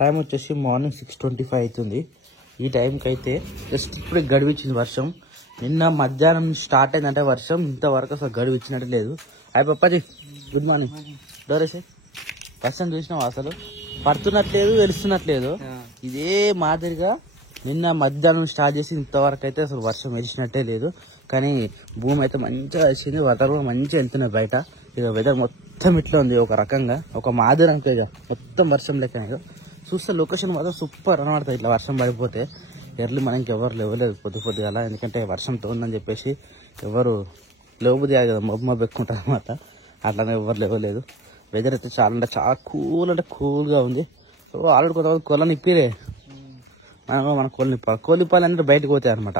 Time వచ్చేసి morning 6:25 అవుతుంది. ఈ టైంకి అయితే జస్ట్ ఇప్పుడే గడివిచ్చింది వర్షం. నిన్న మధ్యాహ్నం స్టార్ట్ అయిందంటే వర్షం ఇంతవరకు అసలు గడివిచ్చినట్టు లేదు. అయ్యి పప్పాజీ గుడ్ మార్నింగ్. డోరేసే వర్షం చూసినావు అసలు పడుతున్నట్లేదు వెలుస్తున్నట్లేదు. ఇదే మాదిరిగా నిన్న మధ్యాహ్నం స్టార్ట్ చేసి ఇంతవరకు అయితే అసలు వర్షం వెలిసినట్టే లేదు. కానీ భూమి అయితే మంచిగా వచ్చింది, వాటర్ కూడా మంచిగా వెళ్తున్నాయి బయట. ఇక వెదర్ మొత్తం ఇట్లా ఉంది ఒక రకంగా, ఒక మాదిరి అంతేగా మొత్తం వర్షం లెక్క. చూస్తే లొకేషన్ మాత్రం సూపర్ అనబడుతుంది ఇట్లా వర్షం పడిపోతే. ఎర్లీ మనకి ఎవరు లేవలేదు పొద్దుగాల, ఎందుకంటే వర్షంతో ఉందని చెప్పేసి ఎవరు లేవబుద్ది కాదు కదా, మబ్బు ఎక్కుంటారు అనమాట. అట్లానే ఎవరు లేవలేదు. వెదర్ అయితే చాలా అంటే చాలా కూల్ అంటే కూల్గా ఉంది. ఆల్రెడీ కొంతమంది కొలను ఇప్పిరే, మన కోళ్ళు ఇప్పాలి అంటే బయటకు పోతాయి అనమాట.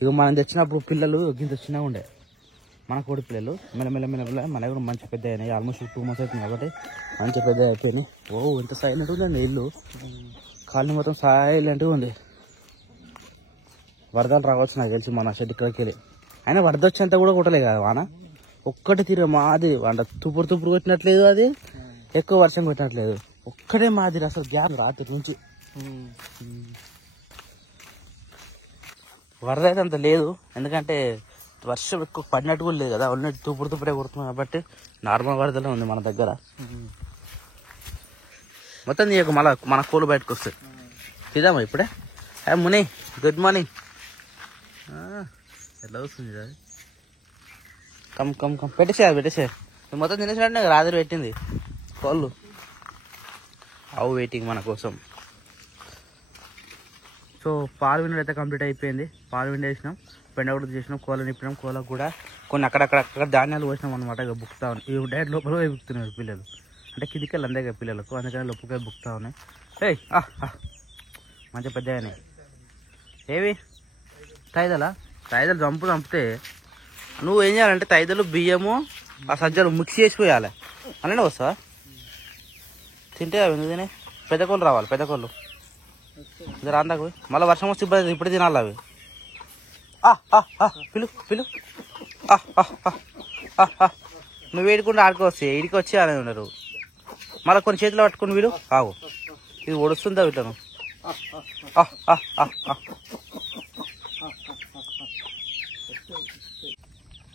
ఇక మనం తెచ్చినప్పుడు పిల్లలు ఇంత చిన్నగా ఉండే మన కోడి పిల్లలు మెల్లమెల్ల మన కూడా మంచి పెద్ద అయినాయి. ఆల్మోస్ట్ 2 months అవుతుంది కాబట్టి మంచి పెద్ద అయిపోయినాయి. ఎంత సైలెంట్ ఉందండి ఇల్లు, కాలనీ మొత్తం సైలెంట్గా ఉంది. వరదలు రావచ్చు నాకు తెలిసి మన షెడ్ ఇక్కడికి వెళ్ళి. అయినా వరద వచ్చేంత కూడా కొట్టలే కదా వాన, ఒక్కటి తీరు మాది అంటే తుప్పుడు కొట్టినట్లేదు, అది ఎక్కువ వర్షం కొట్టినట్లేదు, ఒక్కటే మాదిరి అసలు గ్యాప్ రాత్రి నుంచి. వరద అయితే అంత లేదు, ఎందుకంటే వర్షం ఎక్కువ పడినట్టు కూడా లేదు కదా, ఉన్నట్టు తుప్పుడే కొడుతుంది కాబట్టి నార్మల్ వరదలే ఉంది మన దగ్గర. మొత్తం నీకు మళ్ళీ మన కోళ్ళు బయటకు వస్తాయి. తిదామా ఇప్పుడే? ముని గుడ్ మార్నింగ్. ఎట్లా వస్తుంది కమ్ పెట్టేసే మొత్తం తినేసినట్టు రాత్రి పెట్టింది కోళ్ళు. అవు వెయిటింగ్ మన కోసం. సో పాలు విండి అయితే కంప్లీట్ అయిపోయింది. పాలు విండి వేసినాం, పెండ కూడా చేసినాం, కోళ్ళ నిప్పినాం. కోళ్ళకు కూడా కొన్ని అక్కడక్కడ ధాన్యాలు పోసినాం అనమాట. ఇక బుక్తా ఉన్నాయి, ఇవి డైరెక్ట్ లోపల బుక్తున్నారు పిల్లలు, అంటే కిందికెళ్ళి అందే కదా పిల్లలకు, అందుకని లోపలికి బుక్తా ఉన్నాయి. మంచిగా పెద్ద అయినాయి. ఏవి తైదలు చంపితే నువ్వు ఏం చేయాలంటే తైదలు బియ్యము ఆ సజ్జలు మిక్స్ చేసుకోవాలి, అలానే వస్తావా తింటే అవి ఎందుకు తినే. పెద్ద కోళ్ళు రావాలి, పెద్ద కోళ్ళు రాందాకు. మళ్ళీ వర్షం వస్తే ఇబ్బంది, ఇప్పుడు తినాలి అవి. పిలు నువ్వు వేడుకుంటే ఆడుకోవస్తాయి, ఇడికి వచ్చి అనే ఉన్నారు. మళ్ళీ కొన్ని చేతిలో పట్టుకుని వీళ్ళు ఆగు, ఇది ఒడుస్తుందా వీళ్ళను.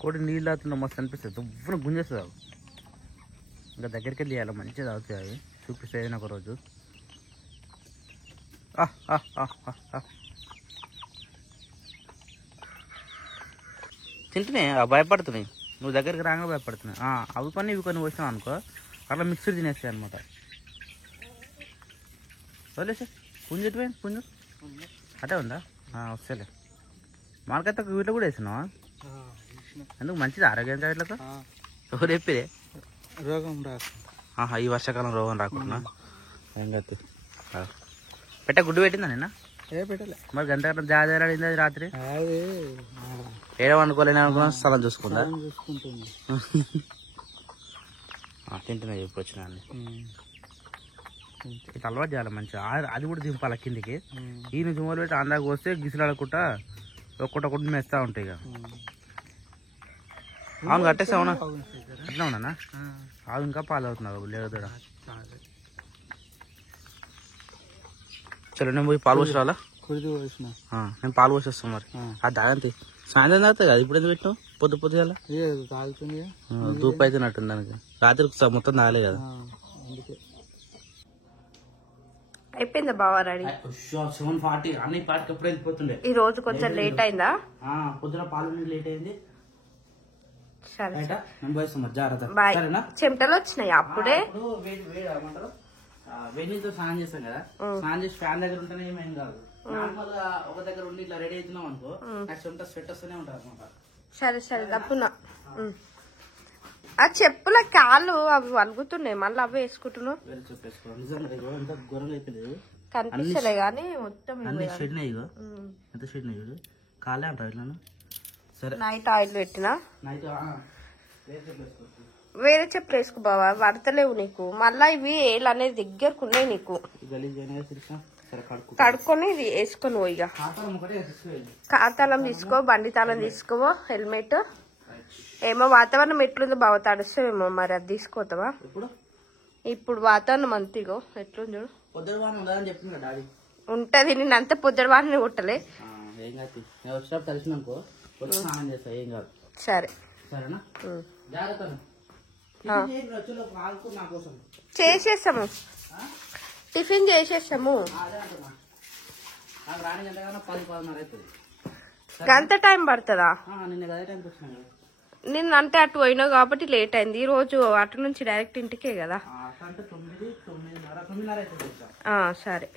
కోడి నీళ్ళు తాగుతుందా మస్తు అనిపిస్తుంది, దువ్వున గుంజేస్తుంది. ఇంకా దగ్గరికి వెళ్ళి చేయాలి, మంచిగా తాగుతాయి అవి. చూపిస్తే ఏదైనా ఒక రోజు. తింటున్నాయి భయపడుతున్నాయి, నువ్వు దగ్గరికి రాగా భయపడుతున్నాయి. అవి కొన్ని ఇవి కొన్ని వచ్చినావు అనుకో, అట్లా మిక్స్డ్ తినేస్తాయి అనమాట. వదిలేసే పుంజు అటే ఉందా? వస్తేలే. మార్కెట్ వీటిలో కూడా వేసినావా? ఎందుకు మంచిది ఆరోగ్యంగా వీటికి? ఎవరు చెప్పిదే రోగం రాకు, ఈ వర్షాకాలం రోగం రాకుండా ఏం కాదు. పెట్ట గుడ్డు పెట్టిందా నిన్న? పెట్టలే. మరి గంట జాగ్రత్త అది రాత్రి ఏడవ అనుకోలేని అనుకున్నా, స్థలం చూసుకుందా? తింటున్నా ఇప్పుడు వచ్చిన ఇట్లా అలవాటు చేయాలి మంచిగా. అది కూడా దింపాలి కిందికి. ఈ నుంచి మొదలు పెట్టి అందాక వస్తే గిసిలాడకుండా ఒక్కటి మేస్తా ఉంటాయి. ఇక అవును కట్టేస్తావునా? అట్లా ఉన్నా ఆవు ఇంకా పాలు అవుతున్నావు లేదు. చలో నేను పోయి పాలు పోసి రాలా? నేను పాలు పోసి వస్తాను మరి. అది దాగంతి సాయంత్రం తాగుతాయి కదా, ఇప్పుడు ఎందుకు పెట్టినావు? పొద్దుగాల దూపు అయితే నట్టుంది దానికి. రాత్రి మొత్తం తాగలే కదా. అయిపోయిందా బావా రెడీ? 7:40 అన్ని పాటికి ఎప్పుడు వెళ్ళిపోతుండే. ఈ రోజు కొంచెం లేట్ అయిందా? పొద్దున పాలు లేట్ అయింది. చెమటలు వచ్చినాయి అప్పుడే. వెన్నీతో స్నానం చేస్తాం కదా, స్నానం చేసి ఫ్యాన్ దగ్గర ఉంటేనే ఏమేం కాదు. నార్మల్ గా ఒక దగ్గర ఉండి ఇట్లా రెడీ అవుతున్నాం అనుకో, నాకు స్వెట్ వస్తూనే ఉంటారు అనమాట. సరే తప్పున్నా. ఆ చెప్పుల కాళ్ళు అవి వలుగుతున్నాయి, మళ్ళీ అవి వేసుకుంటున్నావు. కనిపిస్తలే గానీ మొత్తం ఎంత షెడ్ కాలే అంటారు ఇట్లా. సరే నైట్ ఆయిల్ పెట్టినా, వేరే చెప్పులు వేసుకో బావా, పడతలేవు నీకు. మళ్ళా ఇవి ఏళ్ళు అనేది దగ్గరకు ఉన్నాయి నీకు. కడుక్కొని ఇది వేసుకొని పోయి. ఇక కాతాళం తీసుకో, బండి తాళం తీసుకోవో, హెల్మెట్. ఏమో వాతావరణం ఎట్లుందో బావ, తడుస్తావేమో మరి, అది తీసుకోతావా? ఇప్పుడు వాతావరణం అంతిగో ఎట్లుంది చూడు. పొద్దున వాన ఉందని చెప్తున్నా డాడీ. ఉంటది, నేను అంత పొద్దున వాడిని కొట్టలే. ఏం కాదు, నేను వచ్చినప్పుడు కలిసినాకో వచ్చి స్నానం చేస్తా, ఏం కాదు. సరే సరేనా, జాగ్రత్త. చేసేసాము, టిఫిన్ చేసేసాము. గంట టైం పడుతుందా? నిన్న అంటే అటు పోయినావు కాబట్టి లేట్ అయింది. ఈ రోజు అటు నుంచి డైరెక్ట్ ఇంటికే కదా. సరే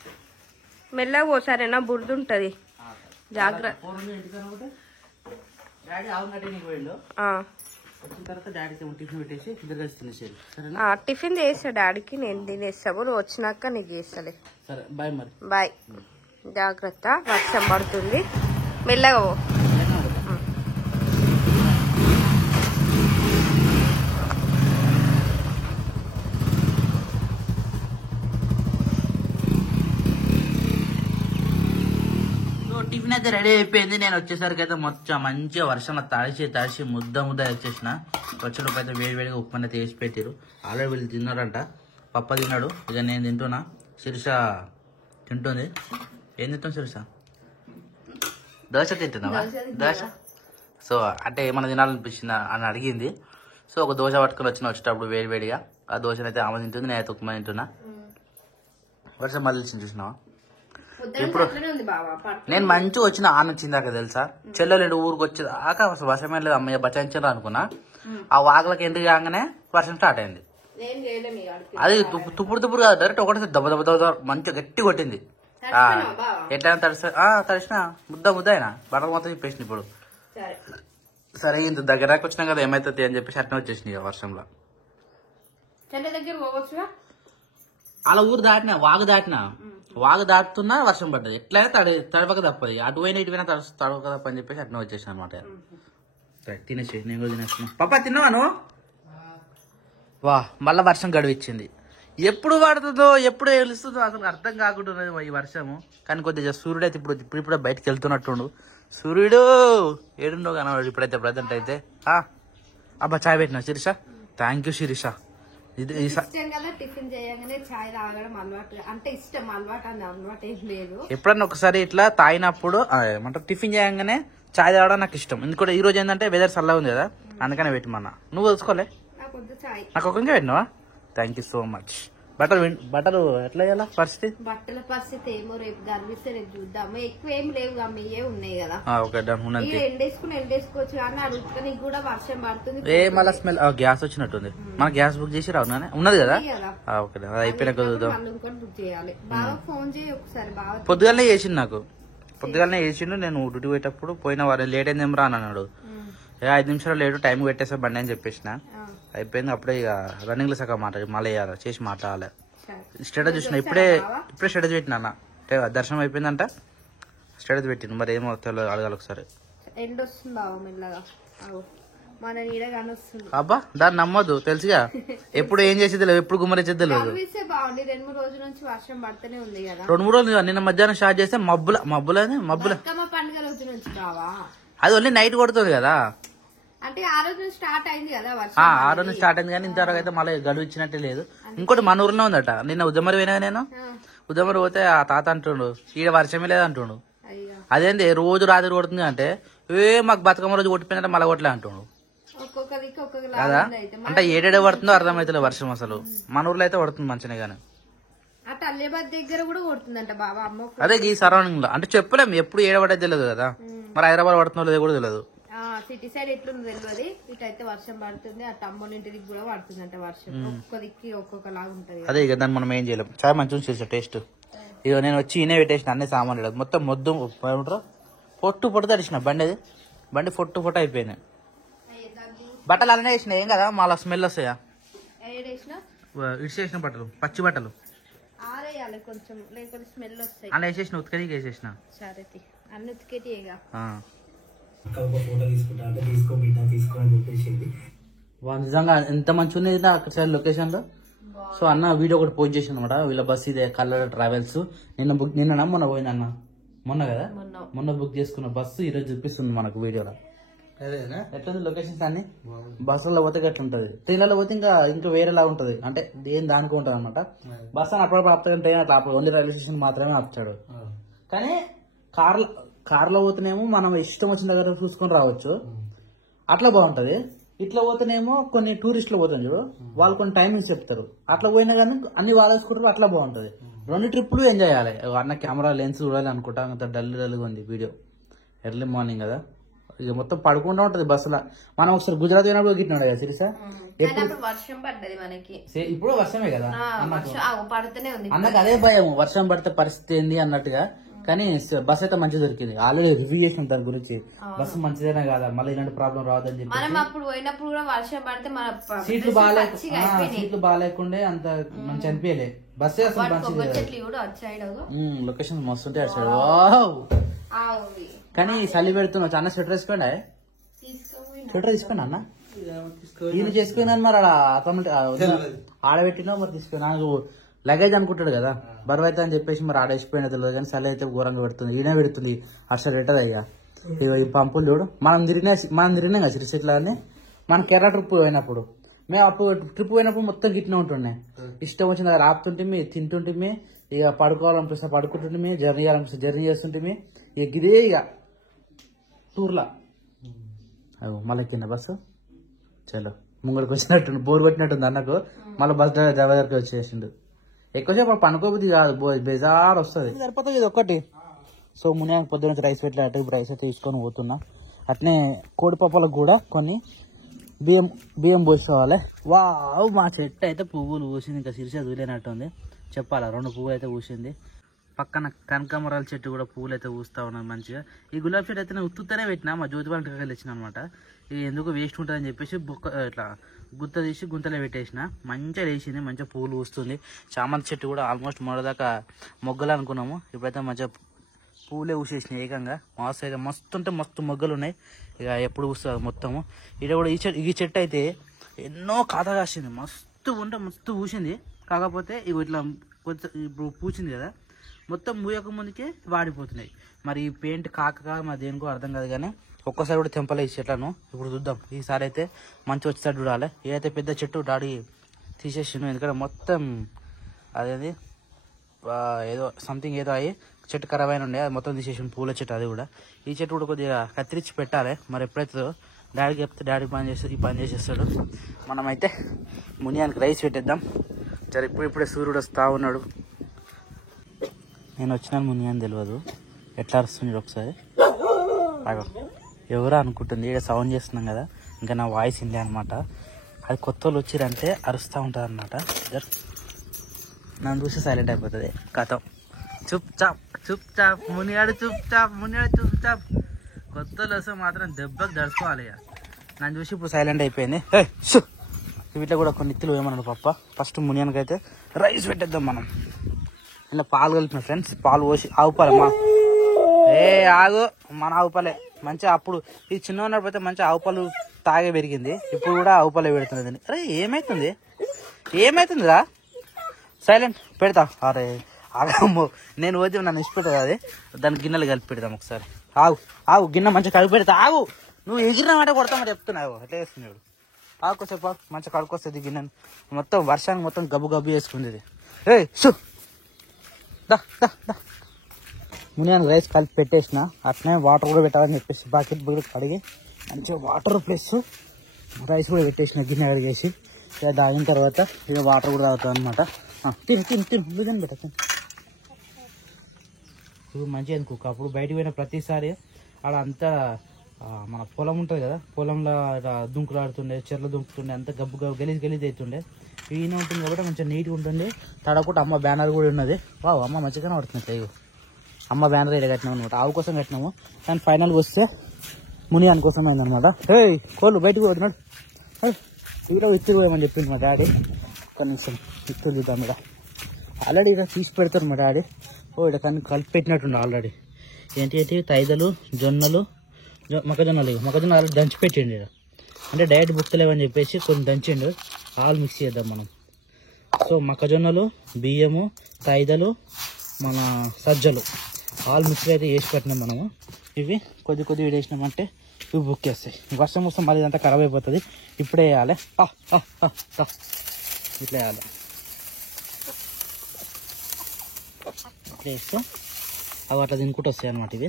మెల్లగా పో, సరేనా? బురద ఉంటది, జాగ్రత్త. టిఫిన్ చేసా డాడీకి, నేను తినేస్తాము. నువ్వు వచ్చినాక నీకు చేస్తలే. బాయ్, జాగ్రత్త. వర్షం పడుతుంది, మెల్లగా పో. టిఫిన్ అయితే రెడీ అయిపోయింది. నేను వచ్చేసరికి అయితే మొత్తం మంచిగా వర్షంలో తడిసి ముద్ద వచ్చేసిన. వచ్చేటప్పుడు అయితే వేడివేడిగా ఉప్పు అయితే వేసి పెట్టారు. ఆల్రెడీ వీళ్ళు తిన్నారంట. పప్ప తిన్నాడు, ఇక నేను తింటున్నా. శిరీష తింటుంది. ఏం తింటాం శిరీష? దోశ తింటున్నావా? దోశ. సో అంటే ఏమన్నా తినాలనిపించిందా అని అడిగింది. సో ఒక దోశ పట్టుకుని వచ్చేటప్పుడు వేడివేడిగా ఆ దోశను అయితే ఆమె తింటుంది, నేనైతే ఉప్మా తింటున్నా. వర్షం మళ్ళీ చూసినావా? ఇప్పుడు నేను మంచిగా వచ్చిన ఆన వచ్చిందాక తెలుసా, చెల్లెలు ఊరికి వచ్చేదాకా అసలు వర్షమే లేదు. అమ్మయ్య బచాయించారు అనుకున్నా. ఆ వాగులకి ఎంట్రీ కాగానే వర్షం స్టార్ట్ అయింది. అది తుప్పుడు కాదు, డైరెక్ట్ ఒకటి దెబ్బ దెబ్బ దెబ్బ మంచిగా గట్టి కొట్టింది. ఎట్లయినా తడిసిన ముద్ద అయినా బట్టలు మొత్తం చెప్పేసింది. ఇప్పుడు సరే ఇంత దగ్గరకు వచ్చినాం కదా, ఏమైతుంది అని చెప్పేసి అట్నే వచ్చేసింది వర్షంలో. అలా ఊరు దాటినా, వాగు దాటుతున్నా వర్షం పడ్డది. ఎట్లయినా తడపక తప్పది. అటు పోయినా ఇటు పోయినా తడపక తప్ప అని చెప్పేసి అట్నే వచ్చేసాను అనమాట. తినేసి నేను కూడా తినేస్తున్నా. పాప తిన్నావా నువ్వు? వా, మళ్ళా వర్షం గడివిచ్చింది. ఎప్పుడు పడుతుందో ఎప్పుడు వెలుస్తుందో అసలు అర్థం కాకుండా ఈ వర్షము. కానీ కొద్దిగా సూర్యుడు అయితే ఇప్పుడు బయటకు వెళ్తున్నట్టుండు. సూర్యుడు ఏడుండో కనవాడు ఇప్పుడైతే ప్రజెంట్ అయితే. అబ్బా చాయ్ పెట్టినా Sirisha, thank you Sirisha. Tiffin చేయగానే చాయ్ తాగడం అలవాటు, అంటే ఇష్టం. అలవాటు ఏం లేదు. ఎప్పుడన్నా ఒకసారి ఇట్లా తాగినప్పుడు ఏమంటారు, టిఫిన్ చేయగానే చాయ్ తాగడం నాకు ఇష్టం. ఎందుకంటే ఈ రోజు ఏంటంటే వెదర్ చల్లగా ఉంది కదా, అందుకనే పెట్టమన్నా. నువ్వు తెలుసుకోలే, నాకు ఒక్కరికే పెట్టినావా? Thank you so much. బట్టలు ఎట్లా చేయాలా? బట్టల పరిస్థితి ఏమో రేపు కనిపిస్తే రేపు చూద్దాము. ఎక్కువ ఏం లేవు, అమ్మయ్యే ఉన్నాయి కదా. ఎండేసుకోవచ్చు కానీ అడుగుతా. నీకు కూడా వర్షం పడుతుంది. ఏ మళ్ళీ స్మెల్ గ్యాస్ వచ్చినట్టుంది. మన గ్యాస్ బుక్ చేసి రావునా? ఉన్నది కదా, ఓకే. అది అయిపోయినాక బుక్ చేయాలి. బాగా ఫోన్ చేయి ఒకసారి. బాగా పొద్దుగానే చేసిండు, నాకు పొద్దుగానే చేసిండు. నేను డ్యూటీ పోయేటప్పుడు పోయిన వారు లేట్ అయింది ఏం రా అన్నాడు. 5 నిమిషాలు లేటు టైం పెట్టేసా బండి అని చెప్పేసిన. అయిపోయింది. అప్పుడే ఇక రన్నింగ్ లో సగం మాట మళ్ళీ చేసి మాట్లాడాలి. స్టేటస్ చూసిన ఇప్పుడే స్టేటస్ పెట్టినా అన్న. దర్శనం అయిపోయిందంట, స్టేటస్ పెట్టింది. మరి ఏమో అడగాలి ఒకసారి. అబ్బా దాన్ని నమ్మొద్దు, తెలుసుగా. ఎప్పుడు ఏం చేసేది లేదు, ఎప్పుడు గుమ్మరించేది తెలియదు. 2-3 రోజుల నుంచి వర్షం పడుతూనే ఉంది కదా. 2-3 రోజులు నిన్న మధ్యాహ్నం స్టార్ట్ చేస్తే మబ్బుల పండుగ రోజు నుంచి కావా? అది ఓన్లీ నైట్ కొడుతుంది కదా. అంటే ఆ రోజు స్టార్ట్ అయింది కదా వర్షం. ఆ రోజు స్టార్ట్ అయింది కానీ ఇంతవరకు అయితే మళ్ళీ గడువు ఇచ్చినట్టే లేదు. ఇంకోటి మన ఊర్లో ఉందట. నిన్న ఉద్దమరి పోయినా నేను. ఉద్దమరి పోతే ఆ తాత అంటుండు ఈడ వర్షమే లేదు అంటుండు. అదేంది రోజు రాత్రి కొడుతుంది అంటే, మాకు బతుకమ్మ రోజు కొట్టిపోయినట్టు మళ్ళీ కొట్టలే అంటుండు కదా. అంటే ఏడేడే పడుతుందో అర్థమైతే వర్షం అసలు. మన ఊర్లో అయితే పడుతుంది మంచిగా కానీ దగ్గర కూడా కొడుతుందంట బాబా. అదే ఈ సరౌండింగ్ లో అంటే చెప్పలేము ఎప్పుడు ఏడబడేది తెలియదు కదా. మరి హైదరాబాద్ పడుతుందో లేదో కూడా తెలియదు. సిటీ సైడ్ ఎట్లుంది తెలియదు. ఇటైతే వర్షం పడుతుంది. ఆ తమ్ముడింటికి కూడా పడుతుంది అంట వర్షం. ఒక్కొక్క దిక్కి ఒక్కొక్కలాగా ఉంటది. అదే ఇక దాన్ని మనం ఏం చేయలేం. చాలా మంచిగా చేసా టేస్ట్. ఇక నేను వచ్చి ఈయనే పెట్టేసిన అన్ని సామాన్లు మొత్తం మొద్దు పొట్టు తడిసిన బండి పొట్టు అయిపోయినాయి. బట్టలు అలానే వేసిన ఏం కదా, మళ్ళీ స్మెల్ వస్తాయా? ఇటు చేసిన బట్టలు పచ్చి బట్టలు కొంచెం లేకపోతే స్మెల్ వస్తాయి. అలా వేసేసిన ఉతికనీకి వేసేసిన. సరే అన్ని ఉతికేటిగా. నిజంగా ఎంత మంచిగా ఉంది అక్కడ సైడ్ లొకేషన్ లో. సో అన్న వీడియో ఒకటి పోస్ట్ చేసిన అనమాట. వీళ్ళ బస్ ఇదే కల్లర్ ట్రావెల్స్. మొన్న పోయిన అన్న మొన్న కదా, మొన్న బుక్ చేసుకున్న బస్సు ఈరోజు చూపిస్తుంది మనకు వీడియోలో. ఎట్లుంది లొకేషన్స్ అన్ని? బస్సులో పోతే గట్ల ఉంటది, ట్రైన్లలో పోతే ఇంకా వేరేలా ఉంటది. అంటే దేని దానికి ఉంటది అనమాట. బస్ అని అప్పుడప్పుడు ఆపుతాడు, ట్రైన్ అట్లా ఆపడు, ఓన్లీ రైల్వే స్టేషన్ మాత్రమే ఆపుతాడు. కానీ కార్లో పోతేనేమో మనం ఇష్టం వచ్చిన దగ్గర చూసుకొని రావచ్చు, అట్లా బాగుంటది. ఇట్లా పోతేనేమో కొన్ని టూరిస్టులు పోతాం చూడు, వాళ్ళు కొన్ని టైమింగ్స్ చెప్తారు, అట్లా పోయినా కానీ అన్ని వాడేసుకుంటారు, అట్లా బాగుంటది. 2 ట్రిప్పులు ఎంజాయ్ చేయాలి. అన్న కెమెరా లెన్స్ చూడాలి అనుకుంటా, అంత డల్గా ఉంది వీడియో. ఎర్లీ మార్నింగ్ కదా, ఇక మొత్తం పడుకుంటా ఉంటది బస్సులో. మనం ఒకసారి గుజరాత్ పోయినప్పుడు గిట్టినాడు కదా సిరిసా, వర్షం పడ్డది మనకి. ఇప్పుడు వర్షమే కదా పడుతూనే ఉంది. అన్నకు అదే భయం, వర్షం పడితే పరిస్థితి ఏంది అన్నట్టుగా. కానీ బస్ అయితే మంచిగా దొరికింది. ఆల్రెడీ రివ్యూ చేసిన దాని గురించి, బస్సు మంచిదేనా కదా, మళ్ళీ ఇలాంటి ప్రాబ్లం రావద్దని చెప్పి. మనం అప్పుడు పోయినప్పుడు కూడా వర్షం పడితే మన సీట్లు బాగాలేకుండే, అంత మంచి అనిపించలే. బస్సే అసలు లొకేషన్ మస్తు ఉంటాయి అటు సైడ్. కానీ చలి పెడుతున్నావు, అన్న స్వెటర్ వేసుకోండి. స్వెటర్ తీసుకోండి అన్న, ఈయన చేసుకున్నాను మరి ఆడబెట్టినా మరి తీసుకుని. నాకు లగేజ్ అనుకుంటాడు కదా, బరువు అయితే అని చెప్పేసి మరి ఆడేసిపోయినా తెలియదు. కానీ చలి అయితే ఘోరంగా పెడుతుంది, ఈయన పెడుతుంది, అసలు పెట్టదు అయ్యా. ఈ పంపులు చూడు, మనం తిరిగినాం కదా సిరిసిట్లా అని. మన కేరళ ట్రిప్ పోయినప్పుడు, మేము అప్పుడు ట్రిప్ పోయినప్పుడు మొత్తం గిట్నే ఉంటుండే. ఇష్టం వచ్చిన దగ్గర ఆపుతుంటే తింటుంటే, ఇక పడుకోవాలనిపిస్తే పడుకుంటుంటే, జర్నీ చేయాలనిపిస్తే జర్నీ చేస్తుంటే, ఇక గిదే ఇక టూర్లా. మళ్ళీ ఎక్కిందా బస్సు, చలో ముంగడికి వచ్చినట్టు బోర్ కొట్టినట్టుంది అన్నకు. మళ్ళీ బస్ డ్రైవర్ దగ్గరికి వచ్చేసిండు. ఎక్కువసేపు పనుకోబుద్ది కాదు, బేజారు వస్తుంది, సరిపోతుంది ఇది ఒక్కటి. సో మునే పొద్దున్న రైస్ పెట్టలేట, ఇప్పుడు రైస్ అయితే తీసుకొని పోతున్నా. అట్నే కోడి పప్పులకు కూడా కొన్ని బియ్యం పోసుకోవాలి. వావ్, మా చెట్టు అయితే పువ్వులు పూసింది, ఇంకా సిరిసే దూలేనట్టుంది. చెప్పాలా, 2 పువ్వులు అయితే పూసింది. పక్కన కనకాంబరాల చెట్టు కూడా పువ్వులు అయితే పూస్తా ఉన్నది మంచిగా. ఈ గులాబీ చెట్టు అయితే నేను ఉత్తుతూనే పెట్టినా, మా జ్యోతిబాల కాయలు తెచ్చిన అనమాట. ఇది ఎందుకు వేస్ట్ ఉంటుందని చెప్పేసి ఇట్లా గుత్త తీసి గుంతలో పెట్టేసిన, మంచిగా వేసింది, మంచిగా పువ్వులు పూస్తుంది. చామంతి చెట్టు కూడా ఆల్మోస్ట్ మొదదాకా మొగ్గలు అనుకున్నాము, ఇప్పుడైతే మంచిగా పువ్వులే పూసేసినాయి ఏకంగా. మస్తు అయితే మస్తు మొగ్గలు ఉన్నాయి. ఇక ఎప్పుడు పూస్తుంది మొత్తము. ఇక్కడ కూడా ఈ చెట్టు అయితే ఎన్నో కాత కాసింది, మస్తు పూసింది. కాకపోతే ఇవి ఇట్లా కొంచెం ఇప్పుడు పూసింది కదా, మొత్తం మూయక ముందుకే వాడిపోతున్నాయి. మరి ఈ పెయింట్ కాక మరి దేనికో అర్థం కాదు. కానీ ఒక్కసారి కూడా తెంపలే ఈ చెట్లను. ఇప్పుడు చూద్దాం, ఈసారి అయితే మంచి వచ్చేటట్టు చూడాలి. ఏదైతే పెద్ద చెట్టు డాడీ తీసేసిండు, ఎందుకంటే మొత్తం అదేది ఏదో సంథింగ్ ఏదో అయ్యి చెట్టు ఖరాబ్ అయిన ఉండే, అది మొత్తం తీసేసిండు, పూల చెట్టు. అది కూడా ఈ చెట్టు కూడా కొద్దిగా కత్తిరించి పెట్టాలి. మరి ఎప్పుడైతే డాడీకి చెప్తే డాడీ ఈ పని చేసేస్తాడు. మనమైతే మునియానికి రైస్ పెట్టేద్దాం. సరే ఇప్పుడే సూర్యుడు వస్తా ఉన్నాడు. నేను వచ్చినాను మునియాని తెలియదు, ఎట్లా అరుస్తుంది ఒకసారి ఎవరో అనుకుంటుంది. ఇక్కడ సౌండ్ చేస్తున్నాం కదా, ఇంకా నా వాయిస్ ఇండే అనమాట. అది కొత్త వాళ్ళు వచ్చిరంటే అరుస్తూ ఉంటుంది అనమాట. నన్ను చూసి సైలెంట్ అయిపోతుంది కథం. చుప్ చాప్ మునిగాడు చుప్ చాప్. కొత్త వాళ్ళు వస్తే మాత్రం దెబ్బకి దడుచుకోవాలి. నన్ను చూసి ఇప్పుడు సైలెంట్ అయిపోయింది. వీటిలో కూడా కొన్ని ఇత్తులు ఏమన్నాడు పప్ప. ఫస్ట్ మునియానికి అయితే రైస్ పెట్టేద్దాం మనం. ఇలా పాలు కలిపిన ఫ్రెండ్స్, పాలు పోసి ఆవుపాలే ఆగు మన ఆవుపాలే మంచిగా. అప్పుడు ఈ చిన్న ఉన్నప్పుడు అయితే మంచిగా ఆవుపాలు తాగే పెరిగింది, ఇప్పుడు కూడా ఆవుపాలే పెడుతున్నది. అరే ఏమైతుందిరా, సైలెంట్ పెడతా. అరే ఆగమ్మో, నేను పోతే నన్ను ఇష్టపడతా. అది దాని గిన్నెలు కలిపి పెడతాం ఒకసారి. ఆగు గిన్నె మంచిగా కలిపి పెడతా. ఆగు, నువ్వు ఎగిరినామంటే కొడతా మరి చెప్తున్నావు. ఎట్లా వేస్తున్నాడు, ఆగుకోసేపు మంచిగా కడుకొస్తుంది గిన్నెను. మొత్తం వర్షానికి మొత్తం గబ్బు వేసుకుంది. మునియానికి రైస్ కలిపి పెట్టేసిన. అట్లనే వాటర్ కూడా పెట్టాలని చెప్పేసి బాకెట్ కూడా కడిగి మంచిగా వాటర్ ప్లస్ రైస్ కూడా పెట్టేసిన గిన్నె కడిగేసి. తాగిన తర్వాత ఇక వాటర్ కూడా తాగుతాం అనమాట. తిని పెట్ట ఇప్పుడు మంచిగా ఎందుకు. అప్పుడు బయటకు పోయిన ప్రతిసారి ఆడ అంతా మన పొలం ఉంటుంది కదా, పొలంలో దుంకులు ఆడుతుండే, చెర్లు దుంకుతుండే, అంతా గబ్బు గలీజ్ అవుతుండే. ఈయన ఉంటుంది కాబట్టి మంచిగా నీట్గా ఉంటుంది. తడకుండా అమ్మ బ్యానర్ కూడా ఉన్నది. అమ్మ మంచిగానే పడుతుంది. ఇగో అమ్మ బ్యానర్ ఇక్కడ కట్టినాం అనమాట, ఆవు కోసం కట్టినాము. కానీ ఫైనల్గా వస్తే మునియాన్ కోసం అయిందనమాట. కోళ్ళు బయటకు పోతున్నాడు, ఇక్కడ ఇత్తులు పోయమని చెప్పింది మా డాడీ. ఒక్క నిమిషం ఇత్తులు చూద్దాం. ఇక్కడ ఆల్రెడీ ఇక్కడ తీసి పెడతారు మా డాడీ. ఇక్కడ కానీ కలిపి పెట్టినట్టుండే ఆల్రెడీ. ఏంటి తైదలు, జొన్నలు, మొక్కజొన్నలు ఆల్రెడీ దంచి పెట్టిండు ఇక్కడ. అంటే డైరెక్ట్ బుక్కలేవని చెప్పేసి కొన్ని దంచిండు. ఆల్ మిక్స్ చేద్దాం మనం. సో మొక్కజొన్నలు, బియ్యము, తైదలు, మన సజ్జలు ఆల్ మిక్స్ అయితే వేసి పెట్టినాం మనము. ఇవి కొద్ది వేసినామంటే ఇవి బుక్కేస్తాయి. వర్షం వస్తే మళ్ళీ ఇదంతా ఖరాబ్ అయిపోతుంది. ఇప్పుడే వేయాలి. ఇట్లా వేయాలి. ఇట్లా వేస్తే అవి అట్లా తినుకుంటూ వస్తాయి అనమాట. ఇవి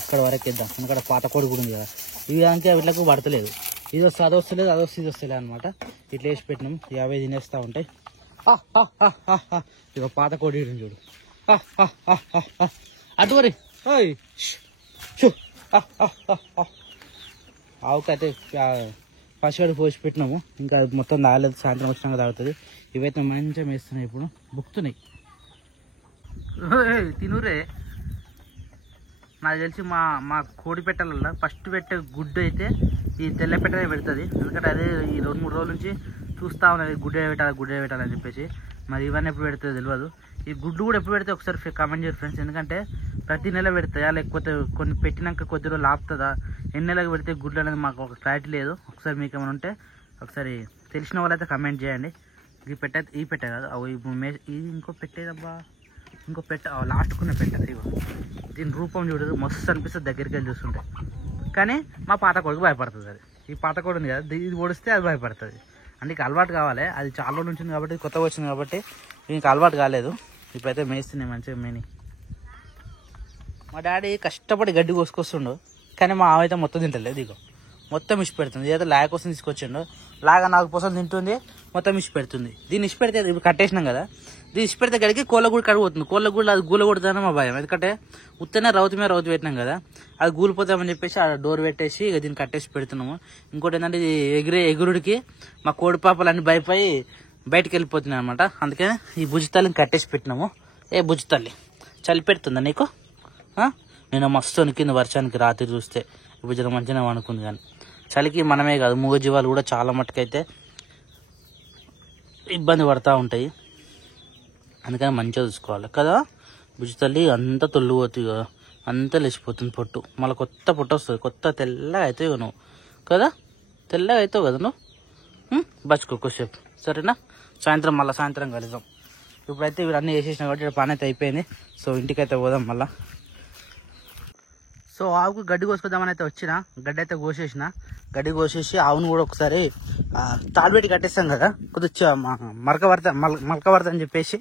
ఇక్కడ వరకు వేద్దాం, ఎందుకంటే పాత కోడి కూడా ఉంది కదా. ఇవి అంటే వీళ్ళకి పడతలేదు. ఇది వస్తే అది వస్తలేదు, అది వస్తే ఇది వస్తలేదు అనమాట. ఇట్లా వేసి పెట్టినాం, 50 తినేస్తూ ఉంటాయి. ఇక పాత కోడి చూడు. అటువరి ఆవుకైతే పసిగడి పోసి పెట్టినాము. ఇంకా మొత్తం తాగలేదు, సాయంత్రం వచ్చినాక తాగుతుంది. ఇవైతే మంచిగా వేస్తున్నాయి, ఇప్పుడు బుక్తున్నాయి. తినురే. నాకు తెలిసి మా కోడి పెట్టాలల్లా ఫస్ట్ పెట్టే గుడ్డు అయితే ఈ తెల్ల పెట్టనే పెడుతుంది. ఎందుకంటే అదే ఈ 2-3 రోజుల నుంచి చూస్తూ ఉన్నది గుడ్డే పెట్టాలని చెప్పేసి. మరి ఇవన్నీ ఎప్పుడు పెడుతుందో తెలియదు. ఈ గుడ్డు కూడా ఎప్పుడు పెడితే ఒకసారి కామెంట్ చేయండి ఫ్రెండ్స్. ఎందుకంటే ప్రతి నెల పెడతాయా లేకపోతే కొన్ని పెట్టినాక కొద్ది రోజులు ఆపుతుందా, ఎన్ని నెలలకు పెడితే గుడ్లు అనేది మాకు ఒక క్లారిటీ లేదు. ఒకసారి మీకు ఏమైనా ఉంటే ఒకసారి తెలిసిన వాళ్ళైతే కమెంట్ చేయండి. ఈ పెట్టే కాదు అవి ఇది ఇంకో పెట్టేదబ్బా, ఇంకో లాస్ట్కున్న పెట్టదు. ఇగో దీని రూపం చూడదు, మస్తు అనిపిస్తుంది దగ్గరికి వెళ్ళి చూస్తుంటే. కానీ మా పాత కోడికి భయపడుతుంది. అది ఈ పాత కోడి ఉంది కదా, ఇది ఓడిస్తే అది భయపడుతుంది. అంటే అలవాటు కావాలి. అది చాలా రోజులు ఉంటుంది కాబట్టి, కొత్తగా వచ్చింది కాబట్టి ఇంకా అలవాటు కాలేదు. ఇప్పుడైతే మేస్తున్నాయి మంచిగా మేని. మా డాడీ కష్టపడి గడ్డి కోసుకొస్తుండు, కానీ మా ఆమె అయితే మొత్తం తింటలేదు. ఇగో మొత్తం ఇష్ట పెడుతుంది. ఏదో లాగ కోసం తీసుకొచ్చిండు, లాగా 4 పూసలు తింటుంది, మొత్తం ఇష్ట పెడుతుంది. దీన్ని ఇష్ట పెడితే ఇప్పుడు కట్టేసినాం కదా, దీన్ని ఇష్ట పెడితే గడికి కోళ్ళ కూడా కడిగిపోతుంది. కోళ్ళ కూడా అది గూల కొడుతుందని మా భయం. ఎందుకంటే ఉత్తనే రౌతు మీద రౌతు పెట్టినాం కదా, అది గూలిపోతామని చెప్పేసి ఆ డోర్ పెట్టేసి ఇక దీన్ని కట్టేసి పెడుతున్నాము. ఇంకోటి ఏంటంటే ఇది ఎగురుడికి మా కోడి పాపలు అన్ని భయపడి బయటకు వెళ్ళిపోతున్నాయి అనమాట. అందుకని ఈ భుజితల్లిని కట్టేసి పెట్టినాము. ఏ భుజితల్లి చలి పెడుతుందా నీకు? నేను మస్తు వణికింది వర్షానికి రాత్రి చూస్తే. ఇప్పుడు జర మంచిగా అనుకుంది, కానీ చలికి మనమే కాదు మూగజీవాలు కూడా చాలా మట్టుకైతే ఇబ్బంది పడుతూ ఉంటాయి. అందుకని మంచిగా చూసుకోవాలి కదా. భుజితల్లి అంతా తొల్లిపోతుంది కదా, అంతా లేచిపోతుంది పొట్టు. మళ్ళీ కొత్త పొట్టు వస్తుంది, కొత్త తెల్లగా అవుతావు నువ్వు కదా, తెల్లగా అవుతావు కదా నువ్వు. బచ్చుకోసేపు సరేనా, సాయంత్రం కలుద్దాం. ఇప్పుడైతే ఇవన్నీ వేసేసిన కాబట్టి పని అయితే అయిపోయింది. సో ఇంటికైతే పోదాం మళ్ళీ. సో ఆవుకు గడ్డి కోసుకొద్దామని అయితే వచ్చిన, గడ్డి అయితే కోసేసిన. గడ్డి కోసేసి ఆవును కూడా ఒకసారి తాడుపెట్టి కట్టేస్తాం కదా, కొద్దిగా మలక పడతా అని చెప్పేసి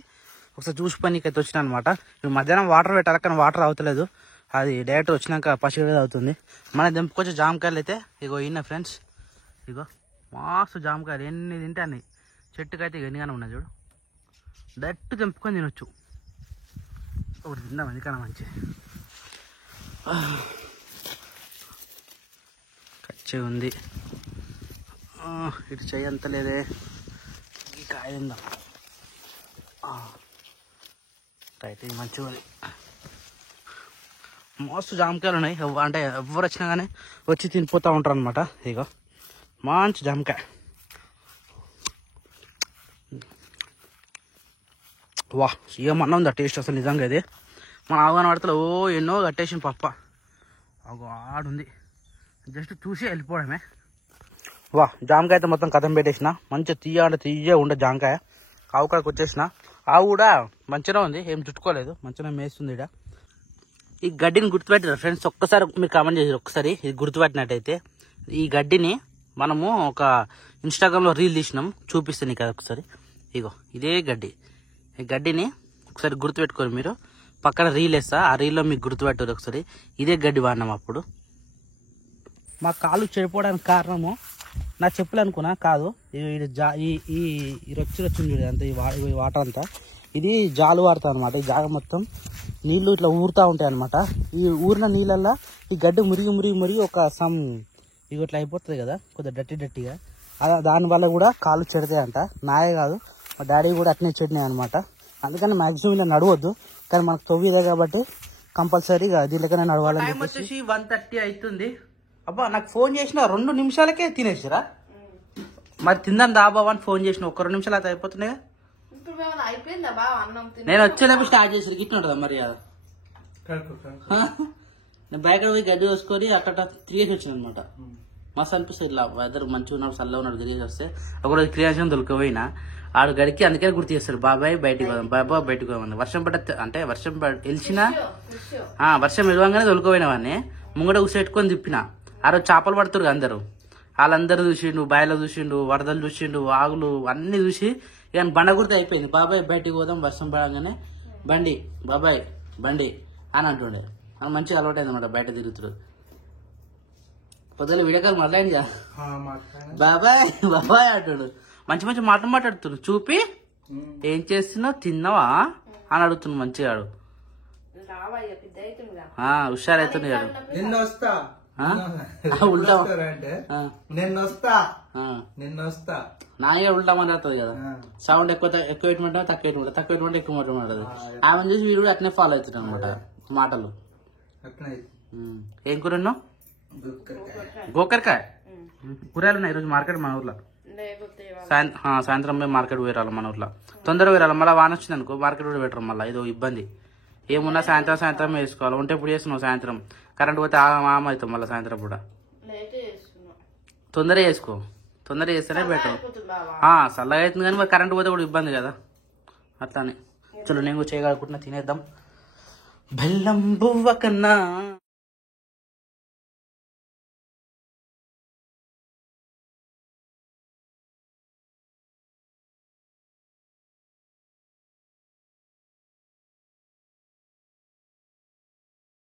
ఒకసారి చూసి పనికి అయితే వచ్చిన అనమాట. ఇప్పుడు మధ్యాహ్నం వాటర్ పెట్టాలి, కానీ వాటర్ అవుతలేదు. అది డైరెక్ట్ వచ్చినాక పసిగడేది అవుతుంది. మన దింపుకొచ్చే జామకాయలు అయితే ఇగో ఇన్న ఫ్రెండ్స్, ఇగో మాసు జామకాయలు ఎన్ని తింటే అన్ని. చెట్టుకైతే ఎన్నిగానే ఉన్నాయి చూడు, డైరెక్ట్ తెంపుకొని తినొచ్చు. ఒకటి తిందాం ఎందుకన్నా మంచి. కచ్చే ఉంది, ఇటు చెయ్యి అంత లేదే. ఈ కాయ తిందాం అయితే మంచిగా ఉంది. మస్తు జామకాయలు ఉన్నాయి. అంటే ఎవరు వచ్చినా కానీ వచ్చి తినిపోతూ ఉంటారు అనమాట. ఇగో మంచి జామకాయ. వా ఏమన్నా ఉందా టేస్ట్ అసలు నిజంగా. ఇది మన ఆవుగాన వాడతలో ఎన్నో కట్టేసిన పప్ప ఆడుంది, జస్ట్ చూసి వెళ్ళిపోవడమే. వా జామకాయ అయితే మొత్తం కథం పెట్టేసిన. మంచిగా తీయ ఉండే జామకాయ. ఆవు కాడికి వచ్చేసిన. ఆవు కూడా మంచిగా ఉంది, ఏం చుట్టుకోలేదు, మంచిగా మేస్తుంది. ఇక్కడ ఈ గడ్డిని గుర్తుపెట్టారు ఫ్రెండ్స్, ఒక్కసారి మీరు కామెంట్ చేసారు. ఒకసారి ఇది గుర్తుపెట్టినట్టయితే ఈ గడ్డిని మనము ఒక ఇన్స్టాగ్రామ్లో రీల్ తీసినాం, చూపిస్తాను నీకు. ఒకసారి ఇగో ఇదే గడ్డి. ఈ గడ్డిని ఒకసారి గుర్తుపెట్టుకోరు మీరు. పక్కన రీల్ వేస్తా, ఆ రీల్లో మీకు గుర్తుపెట్టారు ఒకసారి. ఇదే గడ్డి వాడినాం అప్పుడు. మా కాలు చెడిపోవడానికి కారణము నా చెప్పులు అనుకున్నా, కాదు. ఈ రొచ్చి చూడదు అంత, ఈ వాటర్ అంతా ఇది జాలు వాడతా అనమాట. ఈ జాగ మొత్తం నీళ్లు ఇట్లా ఊరుతూ ఉంటాయి అనమాట. ఈ ఊరిన నీళ్ళల్లో ఈ గడ్డి మురిగి ఒక ఇవి ఇట్లా అయిపోతుంది కదా, కొద్దిగా డట్టిగా. దానివల్ల కూడా కాళ్ళు చెడతాయంట. నాయే కాదు, మా డాడీ కూడా అట్నే చెడినాయి అనమాట. అందుకని మ్యాక్సిమం ఇలా నడవద్దు, కానీ మనకు తొవ్విదే కాబట్టి కంపల్సరీగా దీనికనే నడవాలని చెప్పేసి. 1:30 అవుతుంది. అబ్బా నాకు ఫోన్ చేసిన 2 నిమిషాలకే తినేసిరా. మరి తిందాం దాబాబా అని ఫోన్ చేసిన, 1-2 నిమిషాలు అయితే అయిపోతున్నాయి. నేను వచ్చేటప్పుడు స్టార్ట్ చేసి గిట్ల ఉంటుందా మరి. నేను బయట పోయి గడ్డి వేసుకొని అక్కడ తిరిగేసి వచ్చాను అనమాట. మస్తు అనిపిస్తుంది ఇట్లా వెదర్ మంచిగా ఉన్నాడు, చల్లగా ఉన్నాడు, తిరిగేసి వస్తే. ఒకరోజు క్రియాశం దొరికిపోయినా ఆడు గడికి అందుకే గుర్తు చేస్తారు, బాబాయ్ బయటికి పోదాం, బాబా బయటకు పోదామని. వర్షం అంటే వర్షం వెలిచినా వర్షం వెలవంగానే దొరికిపోయిన వాడిని ముంగట ఉసేట్టుకొని తిప్పిన. ఆ రోజు చేపలు పడుతురు అందరు, వాళ్ళందరూ చూసిండు, బాయిలో చూసిండు, వరదలు చూసిండు, వాగులు అన్ని చూసి ఇక బండ గుర్తు అయిపోయింది. బాబాయ్ బయటికి పోదాం వర్షం పడగానే, బండి బాబాయ్ బండి అని అంటుండే. అని మంచిగా అలవాటు అయింది అనమాట బయట తిరుగుతుడు. పొద్దున వీడియో కాల్ మాట్లాడింది కదా, బాబాయ్ బాబాయ్ అంటుడు. మంచి మంచి మాటలు మాట్లాడుతున్నాడు. చూపి ఏం చేస్తున్నావు, తిన్నావా అని అడుగుతున్నాడు మంచిగా. హుషారైతుంది కదా. నాగే ఉల్టా మాట్లాడుతుంది కదా, సౌండ్ ఎక్కువ పెట్టమంటే తక్కువ పెట్టమంటే, తక్కువ పెట్టమంటే ఎక్కువ మాట్లాడుతుంది. ఆమె చూసి వీడు అట్నే ఫాలో అవుతుంది అనమాట మాటలు. ఏం కూర ఉన్నావు? గోకరకాయ కూరగాయలు ఉన్నాయి ఈరోజు మార్కెట్ మన ఊర్లో. సాయంత్రం పోయి మార్కెట్ పోయిరాలి మన ఊర్లో. తొందరగా పోయిరాలి, మళ్ళీ వాన వచ్చింది అనుకో మార్కెట్ కూడా పెట్టరు. మళ్ళీ ఇదో ఇబ్బంది. ఏమున్నా సాయంత్రం వేసుకోవాలి. ఉంటే ఇప్పుడు చేస్తున్నావు సాయంత్రం, కరెంట్ పోతే ఆమె అవుతాం మళ్ళీ సాయంత్రం కూడా. తొందరగా చేసుకో, తొందరగా చేస్తేనే బెటర్. చల్లగా అవుతుంది కానీ మరి కరెంట్ పోతే కూడా ఇబ్బంది కదా. అట్లానే చలో నేను చేయగలుగుకుంటున్నా, తినేద్దాం. బెల్లం బువ్వ కన్నా